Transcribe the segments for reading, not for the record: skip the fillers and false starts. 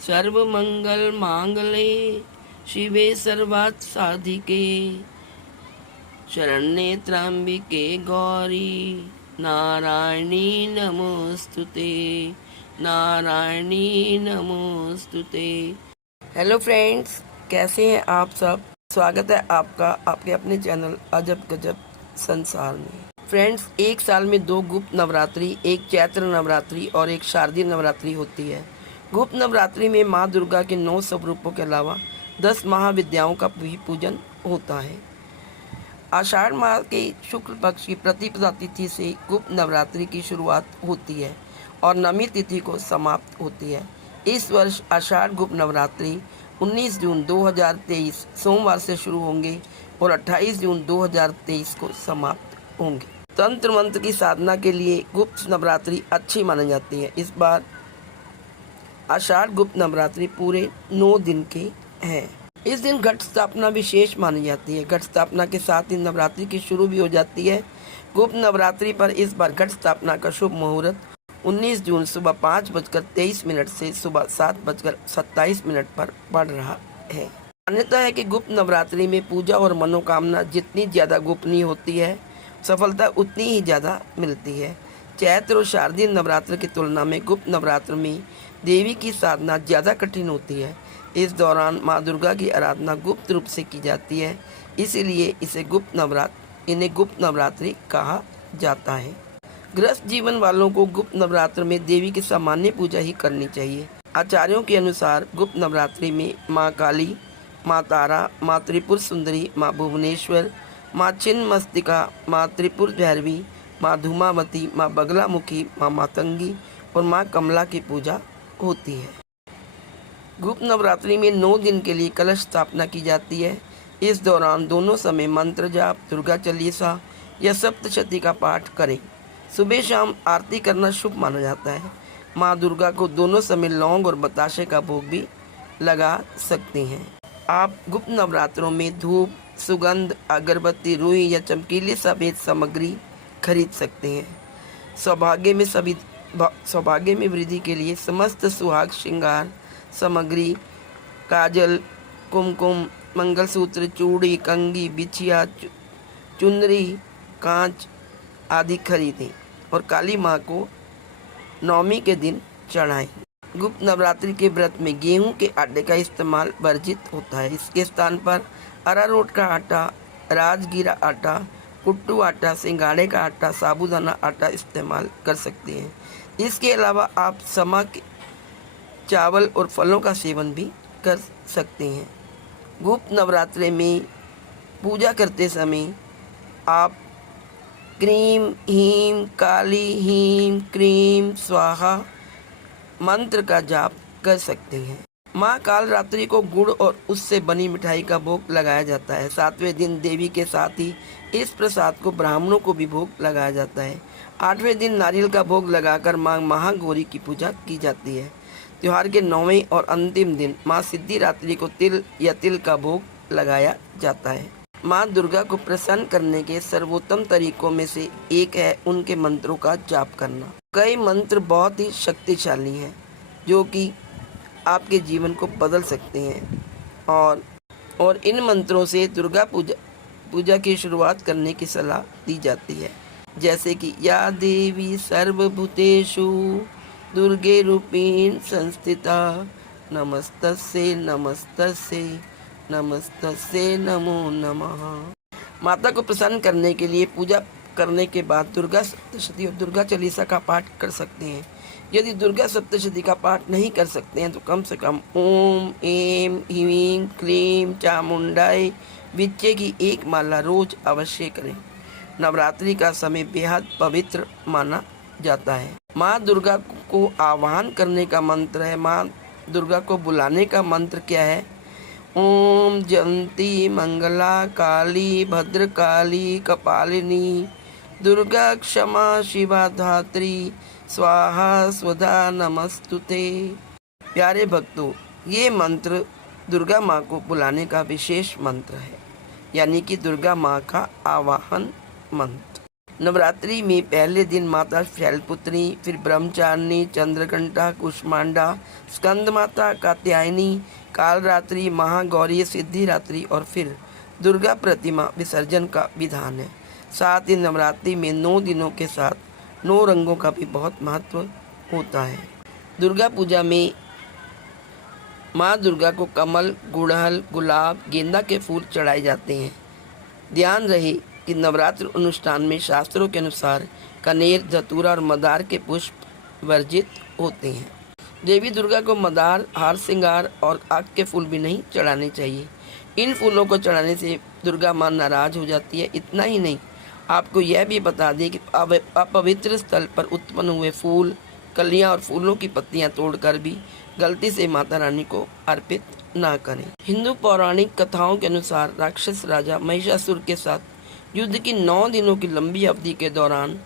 सर्वमंगल मांगल्ये शिवे सर्वार्थ साधिके शरण्ये त्र्यंबिके गौरी नारायणी नमोस्तुते, नारायणी नमोस्तुते। हेलो फ्रेंड्स, कैसे हैं आप सब। स्वागत है आपका आपके अपने चैनल अजब गजब संसार में। फ्रेंड्स, एक साल में 2 गुप्त नवरात्रि, एक चैत्र नवरात्रि और एक शारदीय नवरात्रि होती है। गुप्त नवरात्रि में माँ दुर्गा के 9 स्वरूपों के अलावा 10 महाविद्याओं का भी पूजन होता है। आषाढ़ माह के शुक्ल पक्ष की प्रतिपदा तिथि से गुप्त नवरात्रि की शुरुआत होती है और नवमी तिथि को समाप्त होती है। इस वर्ष आषाढ़ गुप्त नवरात्रि 19 जून 2023 सोमवार से शुरू होंगे और 28 जून 2023 को समाप्त होंगे। तंत्र मंत्र की साधना के लिए गुप्त नवरात्रि अच्छी मानी जाती है। इस बार आषाढ़ गुप्त नवरात्रि पूरे 9 दिन के हैं। इस दिन घट स्थापना विशेष मानी जाती है। घट स्थापना के साथ ही नवरात्रि की शुरू भी हो जाती है। गुप्त नवरात्रि पर इस बार घट स्थापना का शुभ मुहूर्त 19 जून सुबह 5:23 से सुबह 7:27 पर पड़ रहा है। मान्यता है कि गुप्त नवरात्रि में पूजा और मनोकामना जितनी ज़्यादा गोपनीय होती है, सफलता उतनी ही ज़्यादा मिलती है। चैत्र और शारदीय नवरात्र की तुलना में गुप्त नवरात्र में देवी की साधना ज़्यादा कठिन होती है। इस दौरान माँ दुर्गा की आराधना गुप्त रूप से की जाती है, इसीलिए इन्हें गुप्त नवरात्रि कहा जाता है। गृहस्थ जीवन वालों को गुप्त नवरात्र में देवी की सामान्य पूजा ही करनी चाहिए। आचार्यों के अनुसार गुप्त नवरात्रि में माँ काली, माँ तारा, माँ त्रिपुर सुंदरी, माँ भुवनेश्वर, माँ छिन्नमस्तिका, माँ त्रिपुर भैरवी, माँ धूमावती, माँ बगलामुखी, माँ मातंगी और माँ कमला की पूजा होती है। गुप्त नवरात्रि में 9 दिन के लिए कलश स्थापना की जाती है। इस दौरान दोनों समय मंत्र जाप, दुर्गा चालीसा या सप्तशती का पाठ करें। सुबह शाम आरती करना शुभ माना जाता है। माँ दुर्गा को दोनों समय लौंग और बताशे का भोग भी लगा सकते हैं। आप गुप्त नवरात्रों में धूप, सुगंध, अगरबत्ती, रुई या चमकीली सफेद सामग्री खरीद सकते हैं। सौभाग्य में वृद्धि के लिए समस्त सुहाग श्रृंगार सामग्री, काजल, कुमकुम, मंगलसूत्र, चूड़ी, कंगी, बिछिया, चुनरी, कांच आदि खरीदें और काली माँ को नवमी के दिन चढ़ाएं। गुप्त नवरात्रि के व्रत में गेहूं के आटे का इस्तेमाल वर्जित होता है। इसके स्थान पर अरारोट का आटा, राजगीरा आटा, कुट्टू आटा, सिंगाड़े का आटा, साबूदाना आटा इस्तेमाल कर सकते हैं। इसके अलावा आप समक, चावल और फलों का सेवन भी कर सकते हैं। गुप्त नवरात्रि में पूजा करते समय आप क्रीम हीम काली हीम क्रीम स्वाहा मंत्र का जाप कर सकते हैं। माँ कालरात्रि को गुड़ और उससे बनी मिठाई का भोग लगाया जाता है। 7वें दिन देवी के साथ ही इस प्रसाद को ब्राह्मणों को भी भोग लगाया जाता है। 8वें दिन नारियल का भोग लगाकर माँ महागौरी की पूजा की जाती है। त्योहार के 9वें और अंतिम दिन माँ सिद्धिरात्रि को तिल का भोग लगाया जाता है। माँ दुर्गा को प्रसन्न करने के सर्वोत्तम तरीकों में से एक है उनके मंत्रों का जाप करना। कई मंत्र बहुत ही शक्तिशाली हैं जो कि आपके जीवन को बदल सकते हैं और इन मंत्रों से दुर्गा पूजा की शुरुआत करने की सलाह दी जाती है, जैसे कि या देवी सर्वभूतेषु दुर्गे रूपेण संस्थिता नमस्तस्यै नमस्तस्यै नमस्तस्यै नमो नमः। माता को प्रसन्न करने के लिए पूजा करने के बाद दुर्गा सप्तशती और दुर्गा चालीसा का पाठ कर सकते हैं। यदि दुर्गा सप्तशती का पाठ नहीं कर सकते हैं तो कम से कम ओम ऐं ह्रीं क्लीं चामुंडाय विद्ये की एक माला रोज अवश्य करें। नवरात्रि का समय बेहद पवित्र माना जाता है। माँ दुर्गा को आह्वान करने का मंत्र है। माँ दुर्गा को बुलाने का मंत्र क्या है? ओम जयंती मंगला काली भद्रकाली कपालिनी दुर्गा क्षमा शिवा धात्री स्वाहा स्वधा नमस्तुते। प्यारे भक्तों, ये मंत्र दुर्गा माँ को बुलाने का विशेष मंत्र है, यानी कि दुर्गा माँ का आवाहन मंत्र। नवरात्रि में पहले दिन माता शैलपुत्री, फिर ब्रह्मचारिणी, चंद्रघंटा, कुष्मांडा, स्कंद माता, कात्यायनी, कालरात्रि, महागौरी, सिद्धिरात्रि और फिर दुर्गा प्रतिमा विसर्जन का विधान है। साथ ही नवरात्रि में 9 दिनों के साथ 9 रंगों का भी बहुत महत्व होता है। दुर्गा पूजा में माँ दुर्गा को कमल, गुड़हल, गुलाब, गेंदा के फूल चढ़ाए जाते हैं। ध्यान रहे कि नवरात्र अनुष्ठान में शास्त्रों के अनुसार कनेर, धतूरा और मदार के पुष्प वर्जित होते हैं। देवी दुर्गा को मदार, हार श्रृंगार और आग के फूल भी नहीं चढ़ाने चाहिए। इन फूलों को चढ़ाने से दुर्गा माँ नाराज हो जाती है। इतना ही नहीं, आपको यह भी बता दें कि अपवित्र स्थल पर उत्पन्न हुए फूल, कलियां और फूलों की पत्तियां तोड़कर भी गलती से माता रानी को अर्पित ना करें। हिंदू पौराणिक कथाओं के अनुसार राक्षस राजा महिषासुर के साथ युद्ध की 9 दिनों की लंबी अवधि के दौरान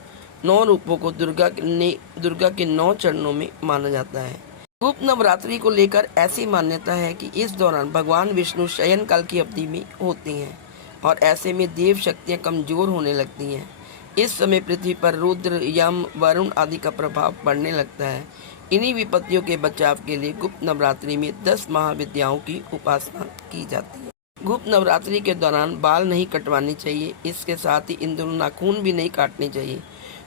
9 रूपों को दुर्गा के 9 चरणों में माना जाता है। गुप्त नवरात्रि को लेकर ऐसी मान्यता है कि इस दौरान भगवान विष्णु शयन काल की अवधि में होते हैं और ऐसे में देव शक्तियाँ कमजोर होने लगती हैं। इस समय पृथ्वी पर रुद्र, यम, वरुण आदि का प्रभाव पड़ने लगता है। इन्हीं विपत्तियों के बचाव के लिए गुप्त नवरात्रि में 10 महाविद्याओं की उपासना की जाती है। गुप्त नवरात्रि के दौरान बाल नहीं कटवाने चाहिए। इसके साथ ही इन दोनों नाखून भी नहीं काटने चाहिए।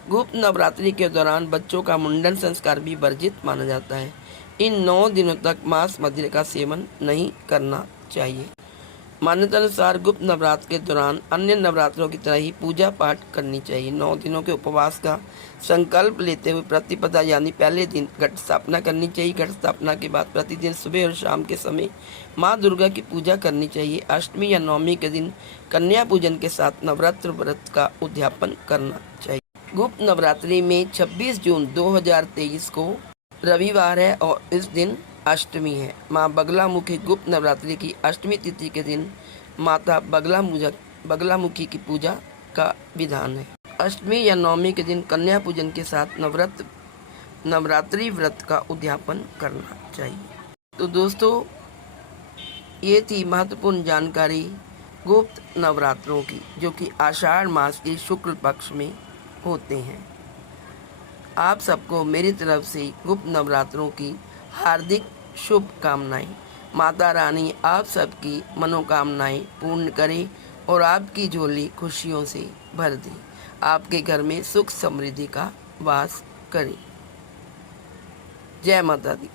गुप्त नवरात्रि के दौरान बच्चों का मुंडन संस्कार भी वर्जित माना जाता है। इन 9 दिनों तक मांस मदिरा का सेवन नहीं करना चाहिए। मान्यता अनुसार गुप्त नवरात्र के दौरान अन्य नवरात्रों की तरह ही पूजा पाठ करनी चाहिए। 9 दिनों के उपवास का संकल्प लेते हुए प्रतिपदा यानी पहले दिन घट स्थापना करनी चाहिए। घट स्थापना के बाद प्रतिदिन सुबह और शाम के समय माँ दुर्गा की पूजा करनी चाहिए। अष्टमी या नवमी के दिन कन्या पूजन के साथ नवरात्र व्रत का उद्यापन करना चाहिए। गुप्त नवरात्रि में 26 जून 2023 को रविवार है और इस दिन अष्टमी है। माँ बगलामुखी गुप्त नवरात्रि की अष्टमी तिथि के दिन माता बगलामुखी की पूजा का विधान है। अष्टमी या नवमी के दिन कन्या पूजन के साथ नवरात्रि व्रत का उद्यापन करना चाहिए। तो दोस्तों, ये थी महत्वपूर्ण जानकारी गुप्त नवरात्रों की, जो कि आषाढ़ मास के शुक्ल पक्ष में होते हैं। आप सबको मेरी तरफ से गुप्त नवरात्रों की हार्दिक शुभकामनाएं। माता रानी आप सबकी मनोकामनाएं पूर्ण करे और आपकी झोली खुशियों से भर दे। आपके घर में सुख समृद्धि का वास करे। जय माता दी।